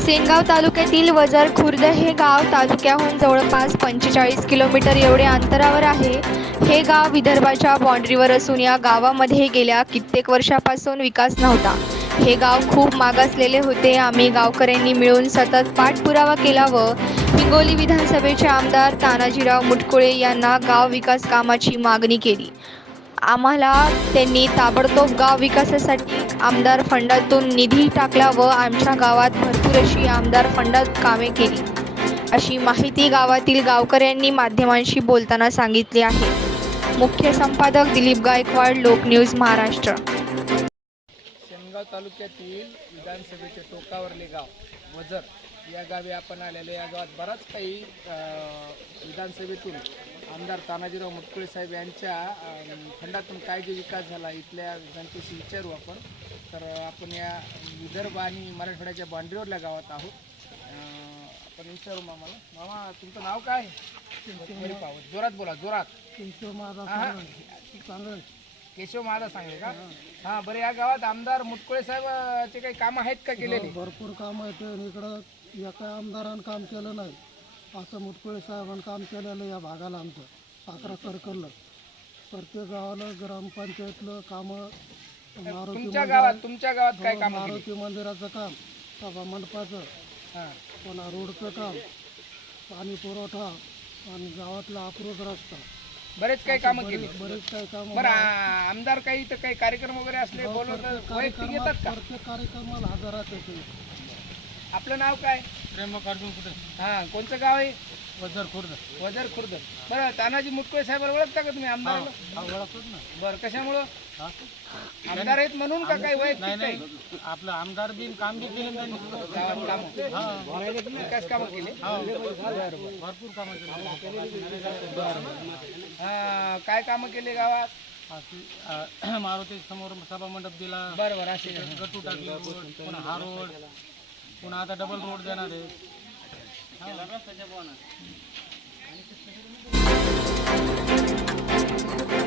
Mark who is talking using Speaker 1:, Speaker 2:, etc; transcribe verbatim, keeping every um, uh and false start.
Speaker 1: सेनगाव तालुक्यातील वजर खुर्द हे गाव तालुक्याहून जवळपास पंचेचाळीस किलोमीटर एवढे अंतरावर आहे. हे गाव विदर्भाच्या बाँड्रीवर असून या गावामध्ये गेल्या कित्येक वर्षापासून विकास नव्हता. हे गाव खूप मागासलेले होते. आम्ही गावकऱ्यांनी मिळून सतत पाठपुरावा केला व हिंगोली विधानसभेचे आमदार तानाजीराव मुटकुळे यांना गाव विकास कामाची मागणी केली. आम्हाला त्यांनी ताबडतोब गाव विकासासाठी आमदार फंडातून निधी टाकला व आमच्या गावात भरपूर अशी आमदार फंडात कामे केली, अशी माहिती गावातील गावकऱ्यांनी माध्यमांशी बोलताना सांगितली आहे. मुख्य संपादक दिलीप गायकवाड, लोकन्यूज महाराष्ट्र.
Speaker 2: सेनगाव तालुक्यातील विधानसभेचे टोकावरले गाव वजर या गावी आपण आलेले. या गावात बराच काही विधानसभेतून आमदार तानाजीराव मुटकुळे साहेब यांच्या फंडातून काय जे विकास झाला इथल्या जनतेशी विचारू आपण. तर आपण या विदर्भ आणि मराठवाड्याच्या बाँड्रीवरल्या गावात आहोत. आपण विचारू मामाला. मामा, तुमचं नाव काय? जोरात बोला, जोरात.
Speaker 3: केशव महाराज सांगळे.
Speaker 2: केशव महाराज सांगले का? हां, बरं. या गावात आमदार मुटकुळे साहेबचे काही कामं आहेत का केलेली?
Speaker 3: भरपूर कामं आहेत. इकडं एका आमदारानं काम केलं नाही असं मुटकुळे साहेबांनी काम केलेलं या भागाला. आमचं अकरा सर्कलला प्रत्येक गावाला ग्रामपंचायतलं कामं, मारुती
Speaker 2: तुमच्या गावात तुमच्या गावात काय काम?
Speaker 3: मारुती मंदिराचं काम, सभा मंडपाचं,
Speaker 2: हां,
Speaker 3: पुन्हा रोडचं काम, पाणी पुरवठा आणि गावातला अप्रोच रस्ता,
Speaker 2: बरेच काही कामं केली.
Speaker 3: बरेच काही काम.
Speaker 2: बरं, आमदार काही इथं काही कार्यक्रम वगैरे असले बोलवत वैयक्तिक येतात का?
Speaker 3: प्रत्येक कार्यक्रमाला हजारात येते.
Speaker 2: आपलं नाव काय?
Speaker 3: त्र्यंबक अर्जुन कुठे?
Speaker 2: हां, कोणचं गाव आहे?
Speaker 3: वजर खुर्द.
Speaker 2: वजर खुर्द. बरं, तानाजी मुटकुळे साहेबांना ओळखता का तुम्ही आमदार?
Speaker 3: ओळखतोच ना.
Speaker 2: बरं, कशामुळं? आमदार आहेत म्हणून का काही वैयक्तिक काही?
Speaker 3: आपलं आमदार बी काम बी केले त्यांनी.
Speaker 2: गावात कामं, विकास कामं केले.
Speaker 3: भरपूर कामं केली.
Speaker 2: हां, काय कामं केले गावात?
Speaker 3: मारुती समोर सभा मंडप दिला.
Speaker 2: बरं बरं, असे
Speaker 3: गटू टाकली. पुन्हा हा रोड, पुन्हा आता डबल रोड देणार आहे.